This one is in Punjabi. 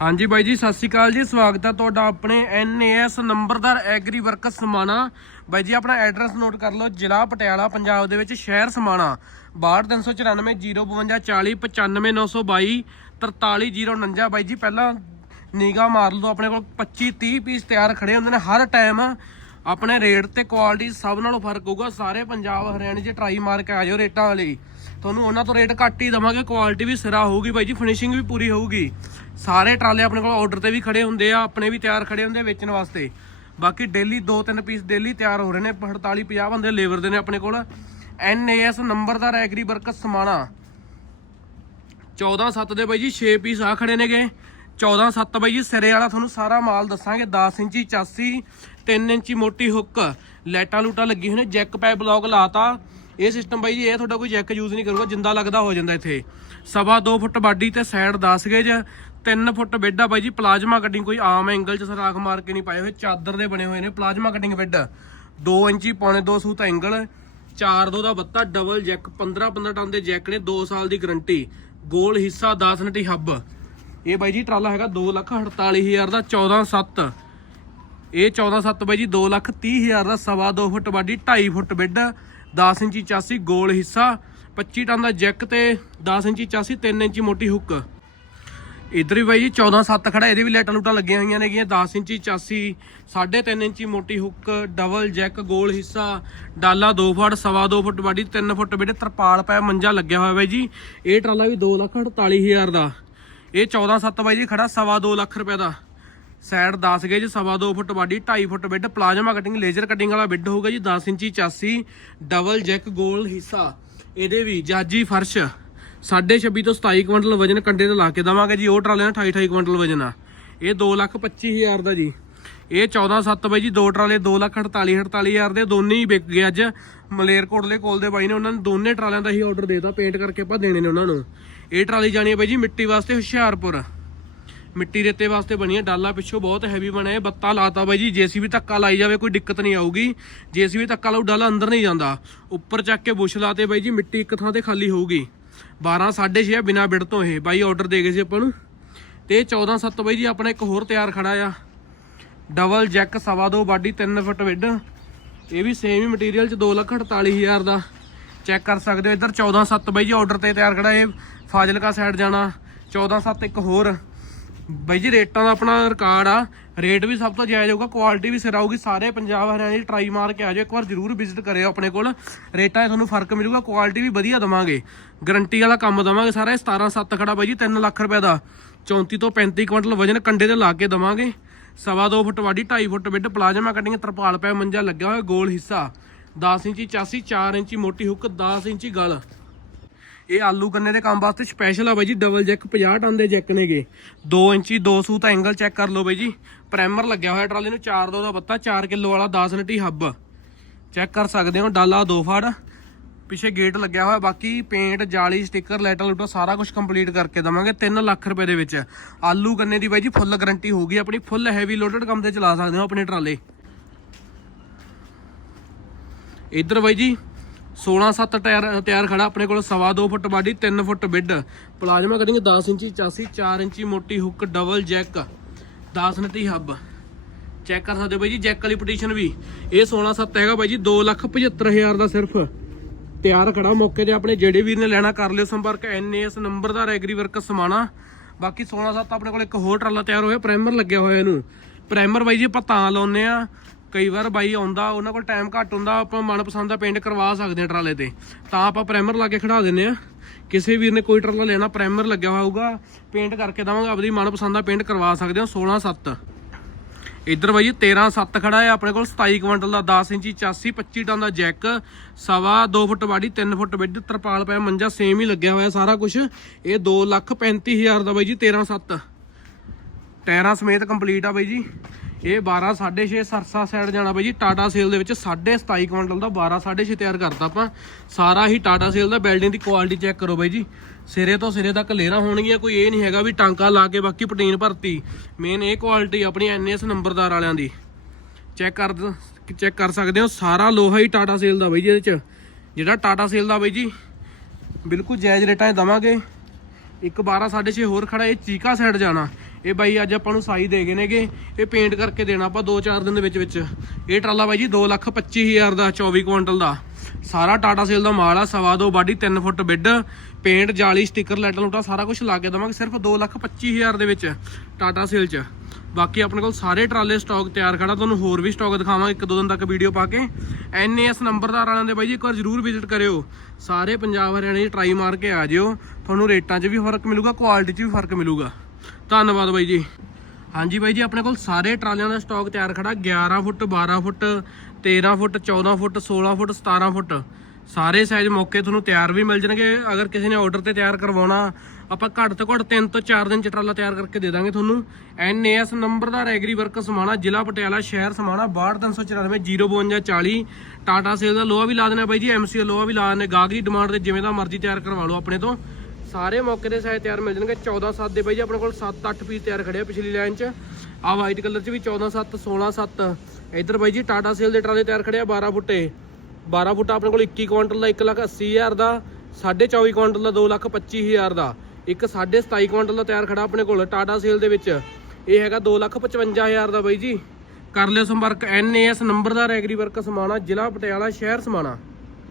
ਹਾਂਜੀ ਬਾਈ ਜੀ, ਸਤਿ ਸ਼੍ਰੀ ਅਕਾਲ ਜੀ। ਸਵਾਗਤ ਹੈ ਤੁਹਾਡਾ ਆਪਣੇ ਐਨਏਐਸ ਨੰਬਰਦਾਰ ਐਗਰੀ ਵਰਕ ਸਮਾਣਾ। ਬਾਈ ਜੀ, ਆਪਣਾ ਐਡਰੈਸ ਨੋਟ ਕਰ ਲਓ। ਜ਼ਿਲ੍ਹਾ ਪਟਿਆਲਾ, ਪੰਜਾਬ ਦੇ ਵਿੱਚ ਸ਼ਹਿਰ ਸਮਾਣਾ। 6239040940 43922 ਬਾਈ ਜੀ, ਪਹਿਲਾਂ ਨਿਗਾ ਮਾਰ ਲਓ, ਆਪਣੇ ਕੋਲ 25 30 ਪੀਸ ਤਿਆਰ ਖੜੇ ਹੁੰਦੇ ਨੇ। ਹਰ ਟਾਈਮ ਆਪਣੇ ਰੇਟ ਤੇ ਕੁਆਲਿਟੀ ਸਭ ਨਾਲੋਂ ਫ਼ਰਕ ਹੋਊਗਾ। ਸਾਰੇ ਪੰਜਾਬ, ਹਰਿਆਣੇ 'ਚ ਟਰਾਈ ਮਾਰ ਕੇ ਆ ਜਾਓ ਰੇਟਾਂ ਵਾਲੀ। ਤੁਹਾਨੂੰ ਉਹਨਾਂ ਤੋਂ ਰੇਟ ਘੱਟ ਹੀ ਦਵਾਂਗੇ ਕੁਆਲਿਟੀ ਵੀ ਸਿਰਾ ਹੋਊਗੀ ਬਾਈ ਜੀ ਫਿਨਿਸ਼ਿੰਗ ਵੀ ਪੂਰੀ ਹੋਊਗੀ। ਸਾਰੇ ਟਰਾਲੇ ਆਪਣੇ ਕੋਲ ਆਰਡਰ ਤੇ ਵੀ ਖੜੇ ਹੁੰਦੇ ਆ, ਆਪਣੇ ਵੀ ਤਿਆਰ ਖੜੇ ਹੁੰਦੇ ਆ ਵੇਚਣ ਵਾਸਤੇ। ਬਾਕੀ ਡੇਲੀ 2-3 ਪੀਸ ਡੇਲੀ ਤਿਆਰ ਹੋ ਰਹੇ ਨੇ 48 50 ਬੰਦੇ ਲੇਬਰ ਦੇ ਨੇ ਆਪਣੇ ਕੋਲ। ਐਨਏਐਸ ਨੰਬਰਦਾਰ ਐਗਰੀ ਵਰਕ ਸਮਾਣਾ। 14 7 ਦੇ ਬਾਈ ਜੀ 6 ਪੀਸ ਆ ਖੜੇ ਨੇਗੇ। 14 7 ਬਾਈ ਜੀ ਸਿਰੇ ਵਾਲਾ ਤੁਹਾਨੂੰ ਸਾਰਾ ਮਾਲ ਦੱਸਾਂਗੇ। 10 ਇੰਚੀ 84 3 ਇੰਚੀ ਮੋਟੀ ਹੁੱਕ ਲਾਈਟਾਂ ਲੂਟਾਂ ਲੱਗੀ ਹੋਈ ਨੇ ਜੈਕ ਪੈ ਬਲੌਕ ਲਾਤਾ। ਇਹ ਸਿਸਟਮ ਬਾਈ ਜੀ, ਇਹ ਤੁਹਾਡਾ ਕੋਈ ਜੈਕ ਯੂਜ਼ ਨਹੀਂ ਕਰੂਗਾ, ਜਿੰਦਾ ਲੱਗਦਾ ਹੋ ਜਾਂਦਾ ਇੱਥੇ। ਸਵਾ 2 ਫੁੱਟ ਬਾਡੀ ਤੇ ਸਾਈਡ 10 ਗੇਜ 3 ਫੁੱਟ ਬੈੱਡ ਆ ਬਾਈ ਜੀ ਪਲਾਜ਼ਮਾ ਕਟਿੰਗ ਕੋਈ ਆਮ ਐਂਗਲ 'ਚ ਸਰਾਖ ਮਾਰ ਕੇ ਨਹੀਂ ਪਾਏ ਹੋਏ, ਚਾਦਰ ਦੇ ਬਣੇ ਹੋਏ ਨੇ ਪਲਾਜ਼ਮਾ ਕਟਿੰਗ ਬੈੱਡ 2 ਇੰਚੀ, ਪੌਣੇ 2 ਸੂਤ ਐਂਗਲ 4 ਦੋ ਦਾ ਬੱਤਾ ਡਬਲ ਜੈਕ 15 15 ਟਨ ਦੇ ਜੈਕ ਨੇ 2 ਸਾਲ ਦੀ ਗਾਰੰਟੀ ਗੋਲ ਹਿੱਸਾ 10 ਨਟੀ ਹੱਬ ਇਹ ਬਾਈ ਜੀ ਟਰਾਲਾ ਹੈਗਾ 248000 ਦਾ 14 7 ਇਹ 14 7 ਬਾਈ ਜੀ 230000 ਦਾ ਸਵਾ 2 ਫੁੱਟ ਬਾਡੀ 2.5 ਫੁੱਟ ਬੈੱਡ 10 ਇੰਚੀ 84 ਗੋਲ ਹਿੱਸਾ 25 ਟਨ ਦਾ ਜੈਕ ਤੇ 10 ਇੰਚੀ 84 3 ਇੰਚੀ ਮੋਟੀ ਹੁੱਕ। ਇਧਰ ਵੀ ਬਾਈ ਜੀ 14 7 ਖੜਾ, ਇਹਦੇ ਵੀ ਲਾਈਟਾਂ ਲੂਟਾਂ ਲੱਗੀਆਂ ਹੋਈਆਂ ਨੇਗੀਆਂ 10 ਇੰਚੀ 84 3.5 ਇੰਚੀ ਮੋਟੀ ਹੁੱਕ, ਡਬਲ ਜੈਕ, ਗੋਲ ਹਿੱਸਾ, ਡਾਲਾ 2 ਫੁੱਟ ਸਵਾ 2 ਫੁੱਟ ਬਾਡੀ 3 ਫੁੱਟ ਬੇਟੇ ਤਰਪਾਲ ਪੈ ਮੰਜਾ ਲੱਗਿਆ ਹੋਇਆ ਬਾਈ ਜੀ। ਇਹ ਟਰਾਲਾ ਵੀ 248000 ਦਾ। ਇਹ 14 7 ਬਾਈ ਜੀ ਖੜਾ, ਸਵਾ 2 ਲੱਖ ਰੁਪਏ ਦਾ। ਸਾਈਡ 10 ਗੇਜ ਸਵਾ 2 foot body 2.5 foot bed, plasma cutting laser cutting ਵਾਲਾ ਬਿੱਡ ਹੋਊਗਾ ਜੀ 10 ਇੰਚੀ 84 ਡਬਲ ਜੈਕ ਗੋਲ ਹਿੱਸਾ। ਇਹਦੇ ਵੀ ਜਾਜੀ ਫਰਸ਼ 26 ਤੋਂ 27 ਕੁਇੰਟਲ ਵਜਨ ਕੰਡੇ ਤੇ ਲਾ ਕੇ ਦਵਾਂਗੇ ਜੀ, ਉਹ ਟਰਾਲੇ ਦਾ 28 28 ਕੁਇੰਟਲ ਵਜਨ ਆ। ਇਹ 225000 ਦਾ ਜੀ। ਇਹ 14 7 ਬਾਈ ਜੀ, ਦੋ ਟਰਾਲੇ 248 48000 ਦੇ, ਦੋਨੇ ਹੀ ਵਿਕ ਗਏ ਅੱਜ। ਮਲੇਰਕੋਟਲੇ ਕੋਲ ਦੇ ਬਾਈ ਨੇ ਉਹਨਾਂ ਨੇ ਦੋਨੇ ਟਰਾਲਿਆਂ ਦਾ ਹੀ ਆਰਡਰ ਦੇਤਾ ਪੇਂਟ ਕਰਕੇ ਆਪਾਂ ਦੇਣੇ ਨੇ ਉਹਨਾਂ ਨੂੰ। ਇਹ ਟਰਾਲੀ ਜਾਣੀ ਹੈ ਬਾਈ ਜੀ ਮਿੱਟੀ ਵਾਸਤੇ ਹੁਸ਼ਿਆਰਪੁਰ। ਮਿੱਟੀ ਰੇਤੇ ਵਾਸਤੇ ਬਣੀ ਹੈ, ਡਾਲਾ ਪਿੱਛੋਂ ਬਹੁਤ ਹੈਵੀ ਬਣਿਆ ਹੈ, ਬੱਤਾ ਲਾਤਾ ਬਾਈ ਜੀ, ਜੇਸੀਬੀ ਧੱਕਾ ਲਾਈ ਜਾਵੇ ਕੋਈ ਦਿੱਕਤ ਨਹੀਂ ਆਊਗੀ। ਜੇਸੀਬੀ ਧੱਕਾ ਲਾਉ ਡਾਲਾ ਅੰਦਰ ਨਹੀਂ ਜਾਂਦਾ। ਉੱਪਰ ਚੱਕ ਕੇ ਬੁਸ਼ ਲਾਤੇ ਬਾਈ ਜੀ, ਮਿੱਟੀ ਇੱਕ ਥਾਂ ਤੇ ਖਾਲੀ ਹੋਊਗੀ। 12 6.5 ਬਿਨਾ ਬਿੜ ਤੋਂ ਇਹ, ਬਾਈ ਆਰਡਰ ਦੇ ਗਏ ਸੀ ਆਪਾਂ ਨੂੰ। ਤੇ 14 7 ਬਾਈ ਜੀ, ਆਪਣਾ ਇੱਕ ਹੋਰ ਤਿਆਰ ਖੜਾ ਆ। ਡਬਲ ਜੈਕ, ਸਵਾ ਦੋ ਬਾਡੀ 3 ਫੁੱਟ ਵਿੱਡ। ਇਹ ਵੀ ਸੇਮ ਹੀ ਮਟੀਰੀਅਲ ਚ 248000 ਦਾ। ਚੈੱਕ ਕਰ ਸਕਦੇ ਹੋ, ਇੱਧਰ 14 7 ਬਾਈ ਜੀ ਆਰਡਰ ਤੇ ਤਿਆਰ ਖੜਾ ਇਹ। ਫਾਜ਼ਿਲਕਾ ਸਾਈਡ ਜਾਣਾ 14 7 ਇੱਕ ਹੋਰ। ਬਾਈ ਜੀ, ਰੇਟਾਂ ਦਾ ਆਪਣਾ ਰਿਕਾਰਡ ਆ। ਰੇਟ ਵੀ ਸਭ ਤੋਂ ਜਾਇਜ਼ ਹੋਊਗਾ ਕੁਆਲਿਟੀ ਵੀ ਸਿਰ ਆਊਗੀ। ਸਾਰੇ ਪੰਜਾਬ ਹਰਿਆਣੇ ਦੀ ਟਰਾਈ ਮਾਰ ਕੇ ਆ ਜਾਓ ਇੱਕ ਵਾਰ ਜਰੂਰ ਵਿਜ਼ਿਟ ਕਰਿਓ ਆਪਣੇ ਕੋਲ। ਰੇਟਾਂ 'ਚ ਤੁਹਾਨੂੰ ਫ਼ਰਕ ਮਿਲੂਗਾ ਕੁਆਲਿਟੀ ਵੀ ਵਧੀਆ ਦਵਾਂਗੇ। ਗਰੰਟੀ ਵਾਲਾ ਕੰਮ ਦਵਾਂਗੇ ਸਾਰਾ, ਇਹ 17 7 ਖੜਾ ਬਾਈ ਜੀ 3 ਲੱਖ ਰੁਪਏ ਦਾ। 34 ਤੋਂ 35 ਕੁਇੰਟਲ ਵਜਨ ਕੰਡੇ ਤੇ ਲਾ ਕੇ ਦਵਾਂਗੇ। ਸਵਾ 2 ਫੁੱਟ ਵਾਡੀ 2.5 ਫੁੱਟ ਬਿੱਡ ਪਲਾਜ਼ਮਾ ਕਟਿੰਗ ਤਰਪਾਲ ਪਿਆ, ਮੰਜਾ ਲੱਗਿਆ ਹੋਇਆ, ਗੋਲ ਹਿੱਸਾ। 10 ਇੰਚੀ 84 4 ਇੰਚੀ ਮੋਟੀ ਹੁੱਕ 10 ਇੰਚੀ ਗਲ। ਇਹ ਆਲੂ ਗੰਨੇ ਦੇ ਕੰਮ ਵਾਸਤੇ ਸਪੈਸ਼ਲ ਆ ਬਾਈ ਜੀ ਡਬਲ ਜੈਕ 50 ਟਨ ਦੇ ਜੈਕ ਨੇਗੇ। 2 ਇੰਚੀ 2 ਸੂਤ ਐਂਗਲ ਚੈੱਕ ਕਰ ਲਓ ਬਾਈ ਜੀ। ਪ੍ਰਾਈਮਰ ਲੱਗਿਆ ਹੋਇਆ ਟਰਾਲੀ ਨੂੰ 4 2 ਦਾ ਬੱਤਾ 4 ਕਿਲੋ ਵਾਲਾ 10 ਨਟੀ ਹੱਬ ਚੈੱਕ ਕਰ ਸਕਦੇ ਹੋ, ਡਾਲਾ ਦੋ ਫੜ। ਪਿੱਛੇ ਗੇਟ ਲੱਗਿਆ ਹੋਇਆ, ਬਾਕੀ ਪੇਂਟ ਜਾਲੀ ਸਟicker ਲਾਈਟਾਂ ਲੂਟਾਂ ਸਾਰਾ ਕੁਝ ਕੰਪਲੀਟ ਕਰਕੇ ਦਵਾਂਗੇ 3 ਲੱਖ ਰੁਪਏ ਦੇ ਵਿੱਚ। ਆਲੂ ਗੰਨੇ ਦੀ ਬਾਈ ਜੀ ਫੁੱਲ ਗਾਰੰਟੀ ਹੋਊਗੀ ਆਪਣੀ ਫੁੱਲ ਹੈਵੀ ਲੋਡਡ ਕੰਮ ਤੇ ਚਲਾ ਸਕਦੇ ਹੋ ਆਪਣੇ ਟਰਾਲੇ। ਇੱਧਰ ਬਾਈ ਜੀ 16 7 ਟਾਇਰ ਤਿਆਰ ਖੜਾ ਆਪਣੇ ਕੋਲ ਸਵਾ 2 foot body 3 foot bid. Plasma cutting 10 ਇੰਚੀ 84 4 ਇੰਚੀ ਮੋਟੀ ਹੁੱਕ ਡਬਲ ਜੈਕ 10 ਨਤੀ ਹੱਬ। ਚੈੱਕ ਕਰ ਸਕਦੇ ਹੋ ਬਾਈ ਜੀ, ਜੈਕ ਵਾਲੀ ਪਟੀਸ਼ਨ ਵੀ। ਇਹ 16 7 ਹੈਗਾ ਬਾਈ ਜੀ 275000 ਦਾ ਸਿਰਫ। ਤਿਆਰ ਖੜਾ ਮੌਕੇ ਤੇ ਆਪਣੇ ਜਿਹੜੇ ਵੀਰ ਨੇ ਲੈਣਾ, ਕਰ ਲਿਓ ਸੰਪਰਕ। ਐਨਏਐਸ ਨੰਬਰ ਦਾ ਰੈਗਰੀ ਵਰਕ ਸਮਾਣਾ। ਬਾਕੀ 16 7 ਆਪਣੇ ਕੋਲ ਇੱਕ ਹੋਰ ਟਰਾਲਾ ਤਿਆਰ ਹੋਇਆ, ਪ੍ਰਾਈਮਰ ਲੱਗਿਆ ਹੋਇਆ ਇਹਨੂੰ। ਪ੍ਰਾਈਮਰ ਬਾਈ ਜੀ ਆਪਾਂ ਤਾਂ ਲਾਉਨੇ ਆ ਕਈ ਵਾਰ ਬਾਈ ਆਉਂਦਾ, ਉਹਨਾਂ ਕੋਲ ਟਾਈਮ ਘੱਟ ਹੁੰਦਾ, ਆਪਾਂ ਮਨਪਸੰਦ ਦਾ ਪੇਂਟ ਕਰਵਾ ਸਕਦੇ ਆ ਟਰਾਲੇ ਤੇ। ਤਾਂ ਆਪਾਂ ਪ੍ਰਾਈਮਰ ਲਾ ਕੇ ਖੜਾ ਦਿੰਨੇ ਆ ਕਿਸੇ ਵੀਰ ਨੇ ਕੋਈ ਟਰਾਲਾ ਲੈਣਾ ਪ੍ਰਾਈਮਰ ਲੱਗਿਆ ਹੋਊਗਾ ਪੇਂਟ ਕਰਕੇ ਦਵਾਂਗੇ ਆਪਣੀ ਮਨਪਸੰਦ ਦਾ ਪੇਂਟ ਕਰਵਾ ਸਕਦੇ ਹੋ 16 7 ਇੱਧਰ ਬਾਈ 13 7 ਖੜਾ ਹੈ, ਆਪਣੇ ਕੋਲ 27 ਕੁਇੰਟਲ ਦਾ 10 ਇੰਚੀ 84 25 ਟਨ ਦਾ ਜੈਕ, ਸਵਾ 2 ਫੁੱਟ ਬਾਡੀ 3 ਫੁੱਟ ਵਿੱਡ ਤਰਪਾਲ ਪਿਆ, ਮੰਜਾ ਸੇਮ ਹੀ ਲੱਗਿਆ ਹੋਇਆ ਸਾਰਾ ਕੁਝ ਇਹ 2 ਲੱਖ 35000 ਦਾ ਬਾਈ ਜੀ 13 7 ਟਾਇਰਾਂ ਸਮੇਤ ਕੰਪਲੀਟ ਆ ਬਾਈ ਜੀ। ਇਹ 12 6.5 ਸਰਸਾ ਸਾਈਡ ਜਾਣਾ ਬਾਈ ਜੀ, ਟਾਟਾ ਸੇਲ ਦੇ ਵਿੱਚ 27.5 ਕੁਇੰਟਲ ਦਾ 12 6.5 ਤਿਆਰ ਕਰਤਾ ਆਪਾਂ। ਸਾਰਾ ਹੀ ਟਾਟਾ ਸੇਲ ਦਾ ਬਿਲਡਿੰਗ ਦੀ ਕੁਆਲਿਟੀ ਚੈੱਕ ਕਰੋ ਬਾਈ ਜੀ। ਸਿਰੇ ਤੋਂ ਸਿਰੇ ਤੱਕ ਲੇਰਾ ਹੋਣਗੀਆਂ, ਕੋਈ ਇਹ ਨਹੀਂ ਹੈਗਾ ਵੀ ਟਾਂਕਾ ਲਾ ਕੇ ਬਾਕੀ ਪਟੀਨ ਭਰਤੀ। ਮੇਨ ਇਹ ਕੁਆਲਿਟੀ ਆਪਣੀ ਐਨਐਸ ਨੰਬਰਦਾਰ ਵਾਲਿਆਂ ਦੀ। ਚੈੱਕ ਕਰ ਚੈੱਕ ਕਰ ਸਕਦੇ ਹੋ, ਸਾਰਾ ਲੋਹਾ ਹੀ ਟਾਟਾ ਸੇਲ ਦਾ ਬਾਈ ਜੀ ਇਹਦੇ ਚ। ਜਿਹੜਾ ਟਾਟਾ ਸੇਲ ਦਾ ਬਾਈ ਜੀ, ਬਿਲਕੁਲ ਜਾਇਜ਼ ਰੇਟਾਂ 'ਚ ਦਵਾਂਗੇ। ਇੱਕ 12 6.5 ਹੋਰ ਖੜਾ, ਇਹ ਚੀਕਾ ਸਾਈਡ ਜਾਣਾ। ਇਹ ਬਾਈ ਅੱਜ ਆਪਾਂ ਨੂੰ ਸਾਈ ਦੇ ਗਏ ਨੇਗੇ। ਇਹ ਪੇਂਟ ਕਰਕੇ ਦੇਣਾ ਆਪਾਂ 2-4 ਦਿਨ ਦੇ ਵਿੱਚ ਵਿੱਚ। ਇਹ ਟਰਾਲਾ ਬਾਈ ਜੀ 225000 ਦਾ 24 ਕੁਇੰਟਲ ਦਾ। ਸਾਰਾ ਟਾਟਾ ਸੇਲ ਦਾ ਮਾਲ ਆ, ਸਵਾ ਦੋ ਬਾਡੀ 3 ਫੁੱਟ ਬਿੱਡ, ਪੇਂਟ, ਜਾਲੀ, ਸਟicker, ਲੈਟਰ ਲੂਟਾ ਸਾਰਾ ਕੁਝ ਲਾ ਕੇ ਦਵਾਂਗੇ ਸਿਰਫ 225000 ਦੇ ਵਿੱਚ ਟਾਟਾ ਸੇਲ 'ਚ। ਬਾਕੀ ਆਪਣੇ ਕੋਲ ਸਾਰੇ ਟਰਾਲੇ ਸਟਾਕ ਤਿਆਰ ਖੜਾ, ਤੁਹਾਨੂੰ ਹੋਰ ਵੀ ਸਟਾਕ ਦਿਖਾਵਾਂਗੇ, ਇੱਕ ਦੋ ਦਿਨ ਤੱਕ ਵੀਡੀਓ ਪਾ ਕੇ। ਐਨਏਐਸ ਨੰਬਰਦਾਰ ਵਾਲਿਆਂ ਦੇ ਬਾਈ ਜੀ, ਇੱਕ ਵਾਰ ਜਰੂਰ ਵਿਜ਼ਿਟ ਕਰਿਓ। ਸਾਰੇ ਪੰਜਾਬ ਹਰਿਆਣੇ ਦੀ ਟਰਾਈ ਮਾਰ ਕੇ ਆ ਜਿਓ। ਤੁਹਾਨੂੰ ਰੇਟਾਂ 'ਚ ਵੀ ਫ਼ਰਕ ਮਿਲੂਗਾ ਕੁਆਲਿਟੀ 'ਚ ਵੀ ਫ਼ਰਕ ਮਿਲੂਗਾ। ਧੰਨਵਾਦ ਬਾਈ ਜੀ। ਹਾਂਜੀ ਬਾਈ ਜੀ, ਆਪਣੇ ਕੋਲ ਸਾਰੇ ਟਰਾਲਿਆਂ ਦਾ ਸਟਾਕ ਤਿਆਰ ਖੜਾ। 11 ਫੁੱਟ 12 ਫੁੱਟ 13 ਫੁੱਟ 14 ਫੁੱਟ 16 ਫੁੱਟ 17 ਫੁੱਟ। ਸਾਰੇ ਸਾਈਜ਼ ਮੌਕੇ ਤੁਹਾਨੂੰ ਤਿਆਰ ਵੀ ਮਿਲ ਜਾਣਗੇ। ਅਗਰ ਕਿਸੇ ਨੇ ਆਰਡਰ ਤੇ ਤਿਆਰ ਕਰਵਾਉਣਾ, ਆਪਾਂ ਘੱਟ ਤੋਂ ਘੱਟ 3 ਤੋਂ 4 ਦਿਨ ਚ ਟਰਾਲਾ ਤਿਆਰ ਕਰਕੇ ਦੇ ਦਾਂਗੇ ਤੁਹਾਨੂੰ। ਐਨਏਐਸ ਨੰਬਰ ਦਾ ਰੈਗਰੀ ਵਰਕ ਸਮਾਣਾ, ਜ਼ਿਲ੍ਹਾ ਪਟਿਆਲਾ, ਸ਼ਹਿਰ ਸਮਾਣਾ 623940 ਟਾਟਾ ਸੇਲ ਦਾ ਲੋਹਾ ਵੀ ਲਾ ਦੇਣਾ ਬਾਈ ਜੀ ਐਮਸੀ ਦਾ ਲੋਹਾ ਵੀ ਲਾ ਦੇਣਾ। ਗਾਹਕ ਦੀ ਡਿਮਾਂਡ ਤੇ ਜਿਵੇਂ ਦਾ ਮਰਜ਼ੀ ਤਿਆਰ ਕਰਵਾ ਲਓ ਆਪਣੇ ਤੋਂ। ਸਾਰੇ ਮੌਕੇ ਦੇ ਸਾਈਜ਼ ਤਿਆਰ ਮਿਲ ਜਾਣਗੇ। 14 7 ਦੇ ਬਾਈ ਜੀ, ਆਪਣੇ ਕੋਲ 7 8 ਪੀਸ ਤਿਆਰ ਖੜੇ ਆ ਪਿਛਲੀ ਲਾਈਨ 'ਚ। ਆ ਵਾਈਟ ਕਲਰ 'ਚ ਵੀ 14 7 16 7 ਇੱਧਰ ਬਾਈ ਜੀ ਟਾਟਾ ਸੇਲ ਦੇ ਟਰਾਲੇ ਤਿਆਰ ਖੜੇ ਆ 12 ਫੁੱਟੇ। 12 ਫੁੱਟ ਆਪਣੇ ਕੋਲ 21 ਕੁਇੰਟਲ ਦਾ 1 ਲੱਖ 80 ਹਜ਼ਾਰ ਦਾ 24.5 ਕੁਇੰਟਲ ਦਾ 2 ਲੱਖ 25 ਹਜ਼ਾਰ ਦਾ। ਇੱਕ 27.5 ਕੁਇੰਟਲ ਦਾ ਤਿਆਰ ਖੜਾ ਆਪਣੇ ਕੋਲ ਟਾਟਾ ਸੇਲ ਦੇ ਵਿੱਚ। ਇਹ ਹੈਗਾ 2 ਲੱਖ 55 ਹਜ਼ਾਰ ਦਾ ਬਾਈ ਜੀ। ਕਰ ਲਿਓ ਸੰਪਰਕ ਐਨਏਐਸ ਨੰਬਰਦਾਰ ਐਗਰੀ ਵਰਕ ਸਮਾਣਾ ਜ਼ਿਲ੍ਹਾ ਪਟਿਆਲਾ, ਸ਼ਹਿਰ ਸਮਾਣਾ।